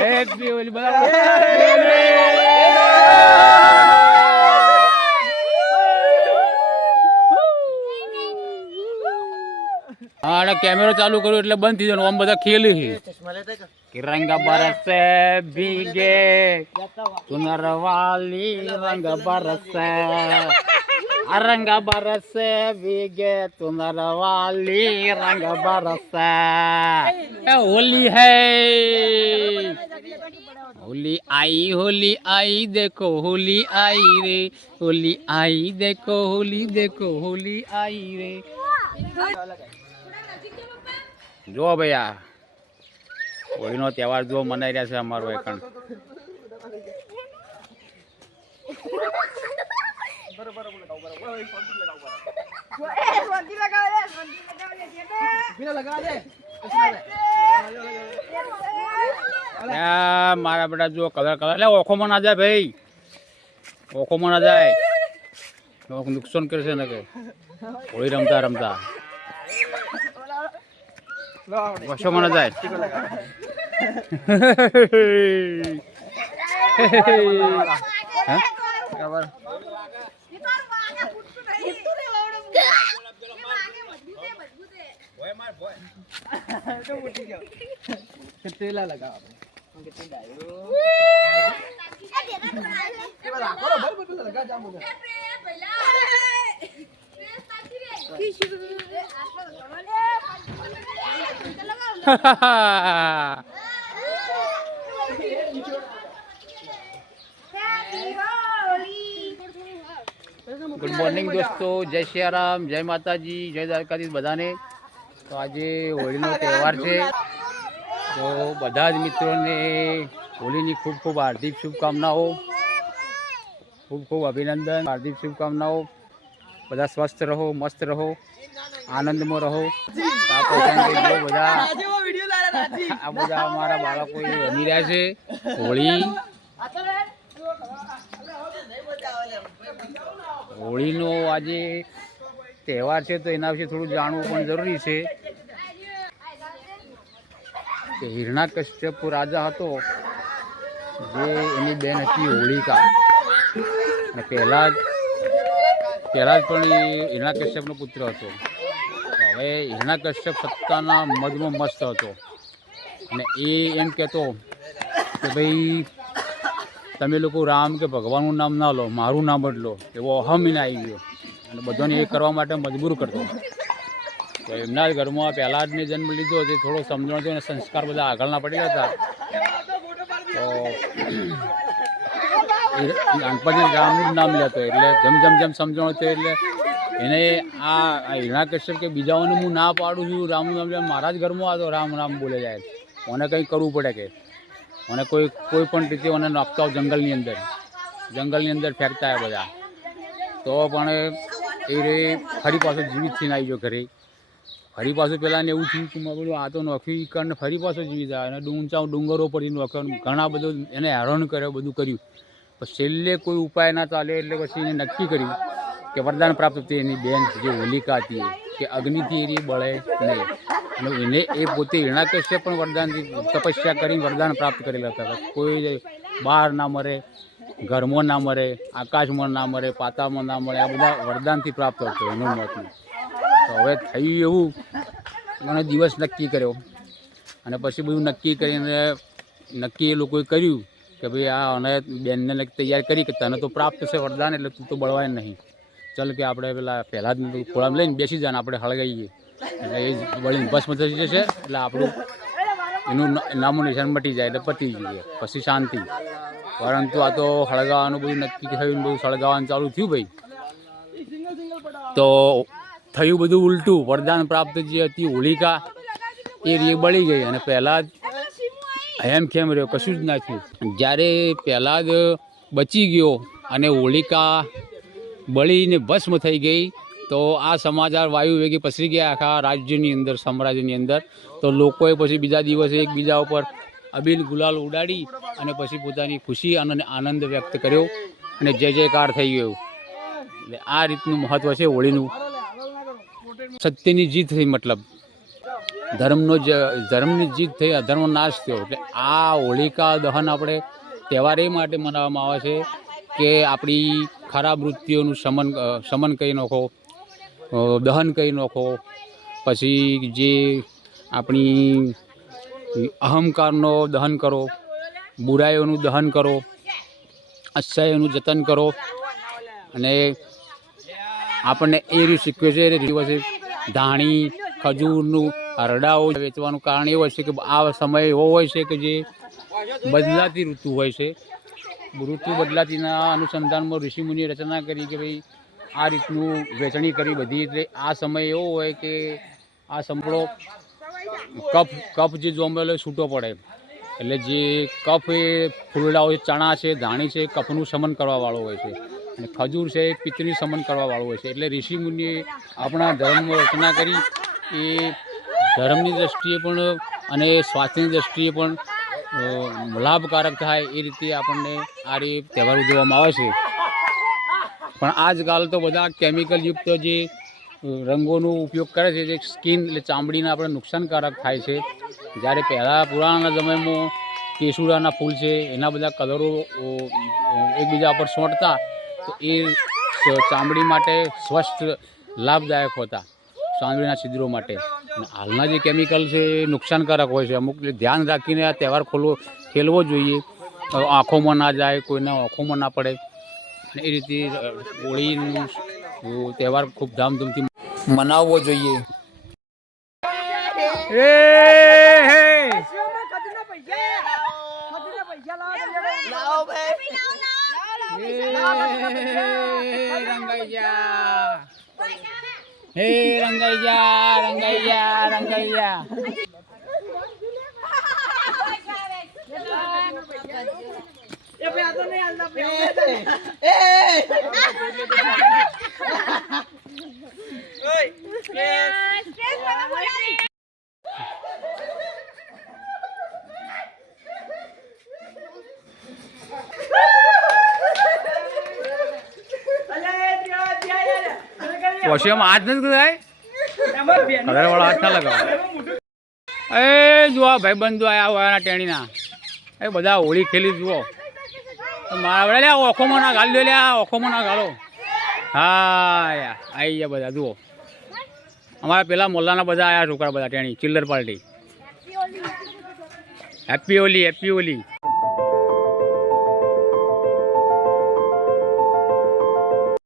Happy Holi બરાબર. હા કેમેરો ચાલુ કર્યો એટલે બંધ થઈ જાય. આમ બધા ખેલી કે રંગ બરસે ભીગે સુનરવાલી રંગ બરસે રંગ બરસે ભીગે સુનરવાલી રંગ બરસે હોલી હૈ होली आई देखो होली आई रे होली आई देखो होली आई रे. જો ભાઈ આ હોળીનો તહેવાર જો મનાઈ રહ્યા છે અમારો એકણ. મારા બેટા જો કલર એટલે ઓખોમાં ના જાય ભાઈ, ઓખોમાં ના જાય, નુકસાન કરશે ને કે હોળી રમતા રમતા ઓખોમાં ના જાય. તેલા લગાવ ગુડ મોર્નિંગ દોસ્તો, જય સિયારામ, જય માતાજી, જય દ્વારકાધીશ બધાને. તો આજે હોળીનો તહેવાર છે, તો બધા જ મિત્રોને હોળીની ખૂબ ખૂબ હાર્દિક શુભકામનાઓ, ખૂબ ખૂબ અભિનંદન, હાર્દિક શુભકામનાઓ. બધા સ્વસ્થ રહો, મસ્ત રહો, આનંદમાં રહો. આ પ્રસંગે બધા અમારા બાળકો રમી રહ્યા છે હોળી. હોળીનો આજે તહેવાર છે તો એના વિશે થોડું જાણવું પણ જરૂરી છે કે હિરણ્યકશ્યપ રાજા હતો, જે એની બેન હતી હોળિકા, અને પહેલાં જ પણ એ હિરણ્યકશ્યપનો પુત્ર હતો. હવે હિરણ્યકશ્યપ સત્તાના મદમાં મસ્ત હતો, અને એ એમ કહેતો કે ભાઈ તમે લોકો રામ કે ભગવાનનું નામ ના લો, મારું નામ જ લો. એવો અહમિને આવી ગયો અને બધાને એ કરવા માટે મજબૂર કરતો. તો એમના જ ઘરમાં પહેલાં જ જન્મ લીધો, તે થોડો સમજણ થયો અને સંસ્કાર બધા આગળના પડેલા હતા. તો નાનપણથી રામનું જ નામ લેતો, એટલે જેમ સમજણ થયો એટલે એને આ હિરણ્યકશ્યપ કે બીજાઓને હું ના પાડું છું રામનું નામ લે, મારા જ ઘરમાં આ તો રામ રામ બોલે જાય, મને કંઈ કરવું પડે કે મને કોઈ પણ રીતે મને નાખતા હોય જંગલની અંદર ફેંકતા હોય બધા. તો પણ એ રે ફરી પાછો જીવિત થઈને આવી ગયો ઘરે. ફરી પાછું પહેલાં એવું થયું કે મેં બોલું આ તો નોખી કરીને ફરી પાછો જીવી જાય, અને ઊંચા ડુંગરો પડી નોખ્યો, ઘણા બધું એને હેરાન કર્યો, બધું કર્યું. પછી છેલ્લે કોઈ ઉપાય ના ચાલે એટલે પછી એને નક્કી કર્યું કે વરદાન પ્રાપ્ત થયું એની બેન જે હોલિકા હતી કે અગ્નિથી એની બળે નહીં. અને એને એ પોતે હિરણ્યકશ્યપ પણ વરદાનથી તપસ્યા કરીને વરદાન પ્રાપ્ત કરેલા હતા. કોઈ બહાર ના મરે, ઘરમાં ના મરે, આકાશમાં ના મરે, પાતાળમાં ના મળે, આ બધા વરદાનથી પ્રાપ્ત હતો એનું મતનું. તો હવે થયું એવું, મને દિવસ નક્કી કર્યો, અને પછી બધું નક્કી કરીને એ લોકોએ કર્યું કે ભાઈ આ અને બેનને તૈયાર કરી કે તને તો પ્રાપ્ત છે વરદાન, એટલે તું તો બળવાય નહીં, ચાલ કે આપણે પેલા પહેલાં જ ખોળામાં લઈને બેસી જાય ને આપણે હળગાઈએ, એટલે એ બળીને ભસ્મ થઈ જશે, એટલે આપણું એનું નામું નિશાન મટી જાય, એટલે પતી જઈએ, પછી શાંતિ. પરંતુ આ તો હળગાવાનું બધું નક્કી થયું, બધું સળગાવાનું ચાલુ થયું ભાઈ. તો થયું બધું ઉલટું, વરદાન પ્રાપ્ત જે હતી હોલિકા એ બળી ગઈ, અને પહેલાં જ એમ કેમ રહ્યો, કશું જ ના થયું. જ્યારે પહેલાં જ બચી ગયો અને હોલિકા બળીને ભસ્મ થઈ ગઈ, તો આ સમાચાર વાયુ વેગે પસરી ગયા આખા રાજ્યની અંદર, સામ્રાજ્યની અંદર. તો લોકોએ પછી બીજા દિવસે એકબીજા ઉપર અબીલ ગુલાલ ઉડાડી અને પછી પોતાની ખુશી અને આનંદ વ્યક્ત કર્યો, અને જય જયકાર થઈ ગયો. એટલે આ રીતનું મહત્ત્વ છે હોળીનું. સત્યની જીત થઈ, મતલબ ધર્મની જીત થઈ, અધર્મનો નાશ થયો. એટલે આ હોલિકા દહન આપણે તહેવાર એ માટે મનાવવામાં આવે છે કે આપણી ખરાબ વૃત્તિઓનું શમન કરી નાખો, દહન કરી નાખો. પછી જે આપણી અહંકારનો દહન કરો, બુરાઈઓનું દહન કરો, અચ્છાઈઓનું જતન કરો. અને આપણને એ રીત શીખવે છે. દિવસે ધાણી, ખજૂરનું હરડાઓ વેચવાનું કારણ એવું હોય છે કે આ સમય એવો હોય છે કે જે બદલાતી ઋતુ હોય છે. ઋતુ બદલાતીના અનુસંધાનમાં ઋષિમુનિએ રચના કરી કે ભાઈ આ રીતનું વેચણી કરી બધી. એટલે આ સમય એવો હોય કે આ સંપળો કફ જે જોમેલો છૂટો પડે. એટલે જે કફ એ ફૂલડાઓ ચણા છે, ધાણી છે, કફનું શમન કરવાવાળો હોય છે. અને ખજૂર છે એ પિત્તની શમન કરવાવાળો હોય છે. એટલે ઋષિમુનિએ આપણા ધર્મમાં રચના કરી એ ધર્મની દ્રષ્ટિએ પણ અને સ્વાસ્થ્યની દ્રષ્ટિએ પણ લાભકારક થાય એ રીતે આપણને આ રીતે તહેવાર ઉજવવામાં આવે છે. પણ આજકાલ તો બધા કેમિકલયુક્ત જે રંગોનો ઉપયોગ કરે છે, જે સ્કિન એટલે ચામડીને આપણે નુકસાનકારક થાય છે. જ્યારે પહેલાં પુરાણા સમયમાં કેસુડાના ફૂલ છે એના બધા કલરો એકબીજા પર સોંટતા તો એ ચામડી માટે સ્વસ્થ લાભદાયક હોતા, ચામડીના છિદ્રો માટે. અને હાલના જે કેમિકલ છે એ નુકસાનકારક હોય છે. અમુક ધ્યાન રાખીને આ તહેવાર ખેલવો જોઈએ. આંખોમાં ના જાય, કોઈના આંખોમાં ના પડે. અને એ રીતે હોળીનો તહેવાર ખૂબ ધામધૂમથી મનાવવો જોઈએ. રંગૈયા ઓશિયામાં હાથ નથી કરાય, કલરવાળા હાથ ના લગાવ. એ જુઓ ભાઈ બંધુ આયા હોય ટેણીના, એ બધા હોળી ખેલી જુઓ. મારા લ્યા ઓખોમાં ના ગાલી દો, લ્યા ઓખોમાં ના ગાલો. હા આવી ગયા બધા જુઓ. અમારા પેલા મોલ્લાના બધા આવ્યા છોકરા બધા ટેણી ચિલ્લર party. Happy Holi, happy Holi.